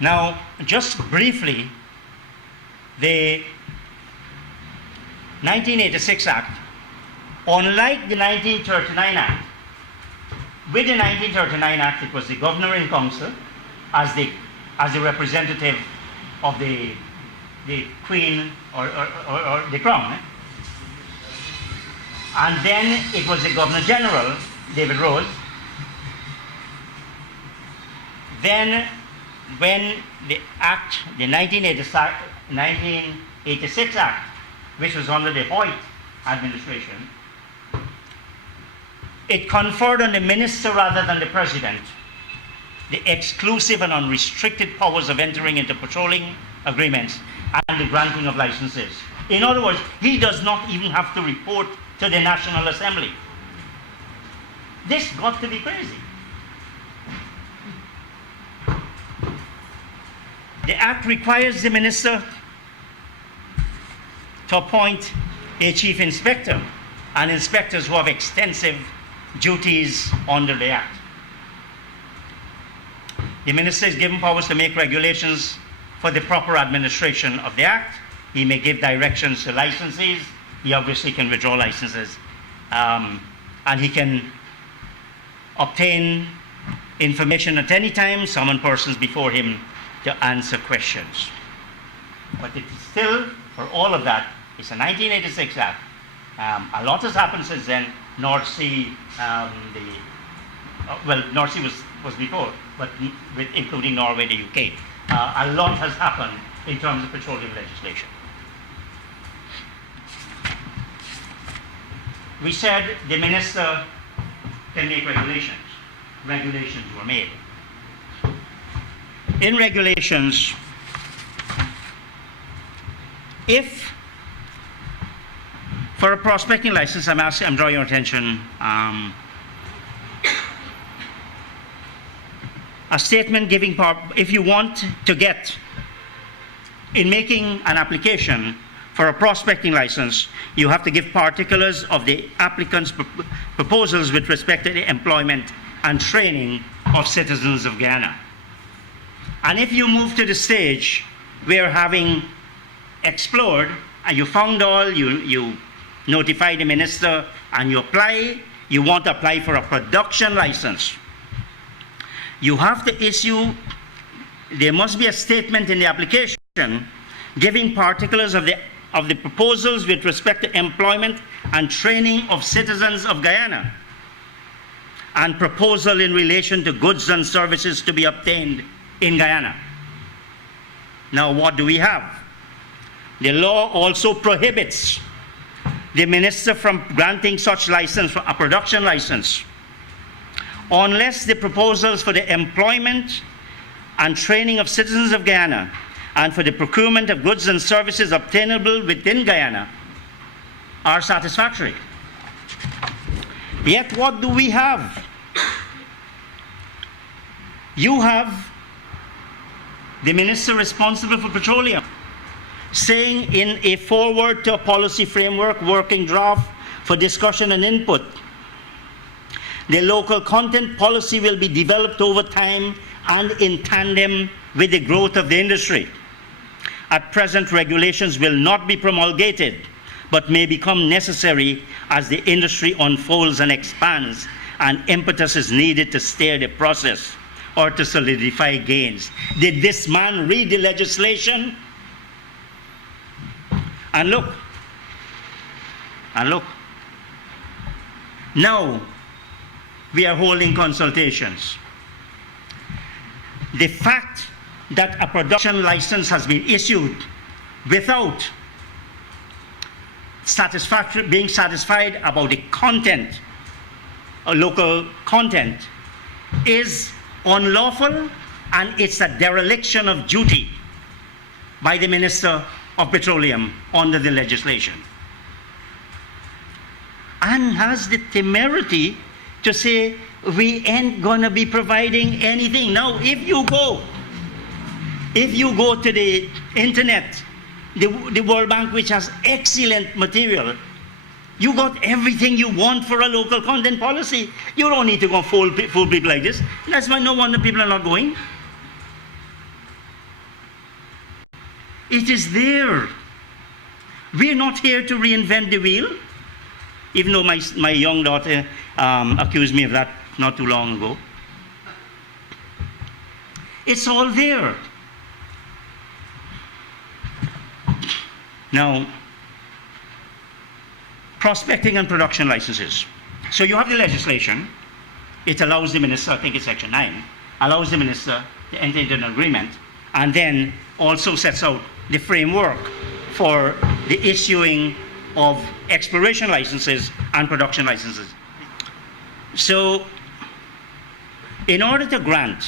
Now, just briefly, the 1986 Act, unlike the 1939 Act, with the 1939 Act, it was the Governor in Council as the representative of the Queen or the Crown. And then it was the Governor General, David Rose. Then when the Act, the 1986 Act, which was under the Hoyt administration, it conferred on the minister rather than the president the exclusive and unrestricted powers of entering into petroleum agreements and the granting of licenses. In other words, he does not even have to report to the National Assembly. This got to be crazy. The Act requires the minister to appoint a chief inspector and inspectors who have extensive duties under the Act. The minister is given powers to make regulations for the proper administration of the Act. He may give directions to licensees. He obviously can withdraw licenses. And he can obtain information at any time, summon persons before him to answer questions. But it's still, for all of that, it's a 1986 Act. A lot has happened since then. North Sea, North Sea was before, but including Norway, the UK. A lot has happened in terms of petroleum legislation. We said the minister can make regulations. Regulations were made. In regulations, if for a prospecting license, I'm drawing your attention, a statement giving if you want to get, in making an application for a prospecting license, you have to give particulars of the applicant's proposals with respect to the employment and training of citizens of Guyana. And if you move to the stage where, having explored and you found all, you notify the minister and you apply, you want to apply for a production license, you have to issue, there must be a statement in the application giving particulars of the proposals with respect to employment and training of citizens of Guyana, and proposal in relation to goods and services to be obtained in Guyana. Now, what do we have? The law also prohibits the minister from granting such license, a production license, unless the proposals for the employment and training of citizens of Guyana and for the procurement of goods and services obtainable within Guyana are satisfactory. Yet what do we have? You have the minister responsible for petroleum saying in a forward to a policy framework working draft for discussion and input, the local content policy will be developed over time and in tandem with the growth of the industry. At present, regulations will not be promulgated, but may become necessary as the industry unfolds and expands, and impetus is needed to steer the process or to solidify gains. Did this man read the legislation? And look. Now, we are holding consultations. The fact that a production license has been issued without being satisfied about the content, or local content, is unlawful, and it's a dereliction of duty by the Minister of Petroleum under the legislation. And has the temerity to say, we ain't gonna be providing anything. Now, if you go to the internet, the World Bank, which has excellent material, you got everything you want for a local content policy. You don't need to go fool people like this. That's why no wonder people are not going. It is there. We're not here to reinvent the wheel, even though my young daughter accused me of that not too long ago. It's all there. Now, prospecting and production licenses. So you have the legislation. It allows the minister, I think it's section 9, allows the minister to enter into an agreement, and then also sets out the framework for the issuing of exploration licenses and production licenses. So, in order to grant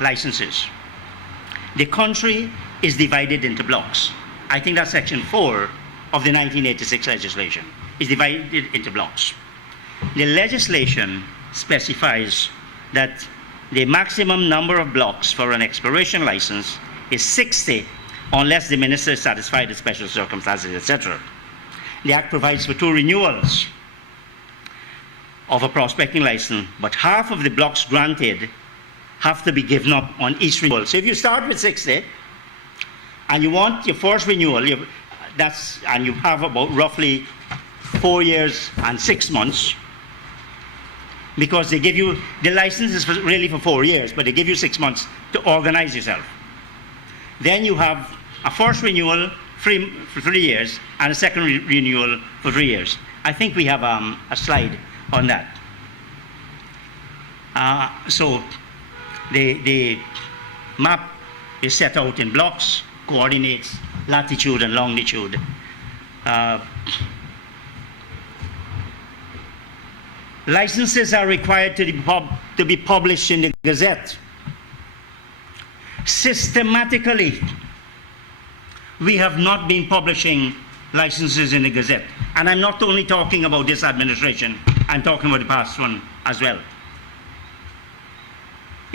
licenses, the country is divided into blocks. I think that's section 4 of the 1986 legislation, is divided into blocks. The legislation specifies that the maximum number of blocks for an exploration license is 60 unless the minister is satisfied with special circumstances, etc. The Act provides for 2 renewals of a prospecting license, but half of the blocks granted have to be given up on each renewal. So if you start with 60 and you want your first renewal, and you have about roughly 4 years and 6 months, because they give you, the license is really for 4 years, but they give you 6 months to organize yourself. Then you have a first renewal for 3 years and a second renewal for 3 years. I think we have a slide on that. So the map is set out in blocks, coordinates, latitude and longitude. Licenses are required to be published in the Gazette. Systematically, we have not been publishing licenses in the Gazette. And I'm not only talking about this administration, I'm talking about the past one as well.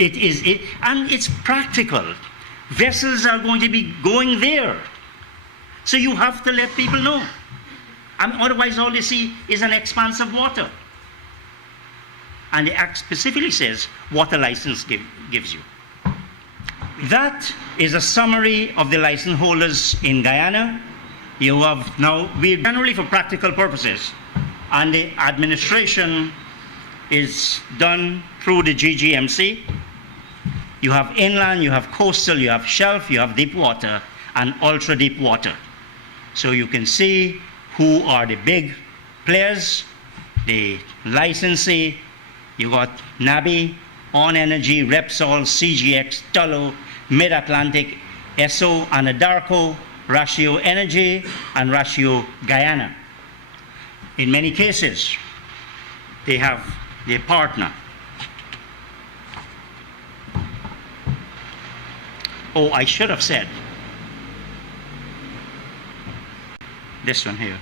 And it's practical. Vessels are going to be going there. So you have to let people know. Otherwise, all they see is an expanse of water. And the Act specifically says what a license gives you. That is a summary of the license holders in Guyana. You have now, we generally for practical purposes, and the administration is done through the GGMC. You have inland, you have coastal, you have shelf, you have deep water, and ultra deep water. So you can see who are the big players, the licensee. You got NABI, On Energy, Repsol, CGX, Tullow, Mid-Atlantic, Esso, Anadarko, Ratio Energy, and Ratio Guyana. In many cases, they have their partner. Oh, I should have said this one here,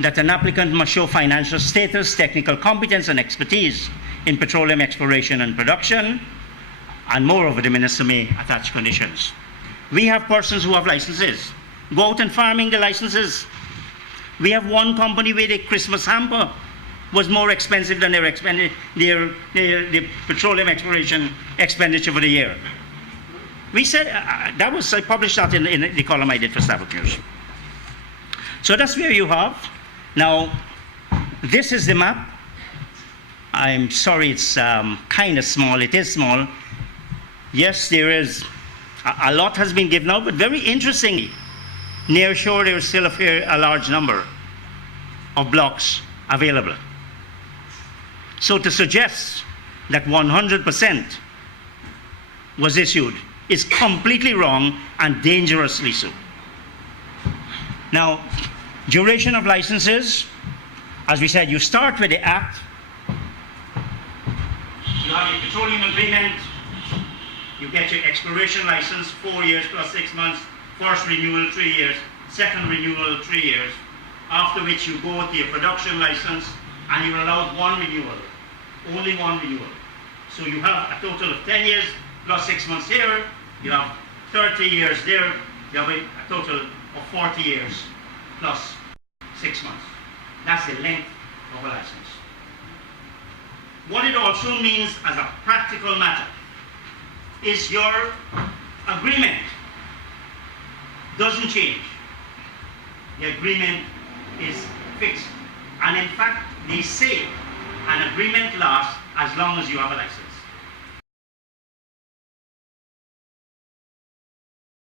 that an applicant must show financial status, technical competence, and expertise in petroleum exploration and production, and moreover, the minister may attach conditions. We have persons who have licenses. Go out and farming the licenses. We have one company where the Christmas hamper was more expensive than their petroleum exploration expenditure for the year. We said, I published that in the column I did for Stafford News. So that's where you have. Now, this is the map. I'm sorry, it's kind of small. It is small. Yes, there is, a lot has been given out, but very interestingly, near shore there is still a large number of blocks available. So to suggest that 100% was issued is completely wrong and dangerously so. Now, duration of licenses, as we said, you start with the Act. You have your petroleum agreement. You get your exploration license, 4 years plus 6 months. First renewal, 3 years. Second renewal, 3 years. After which you go to your production license and you're allowed one renewal. Only one renewal. So you have a total of 10 years plus 6 months here. You have 30 years there. You have a total of 40 years plus 6 months. That's the length of a license. What it also means as a practical matter is your agreement doesn't change. The agreement is fixed. And in fact, they say an agreement lasts as long as you have a license.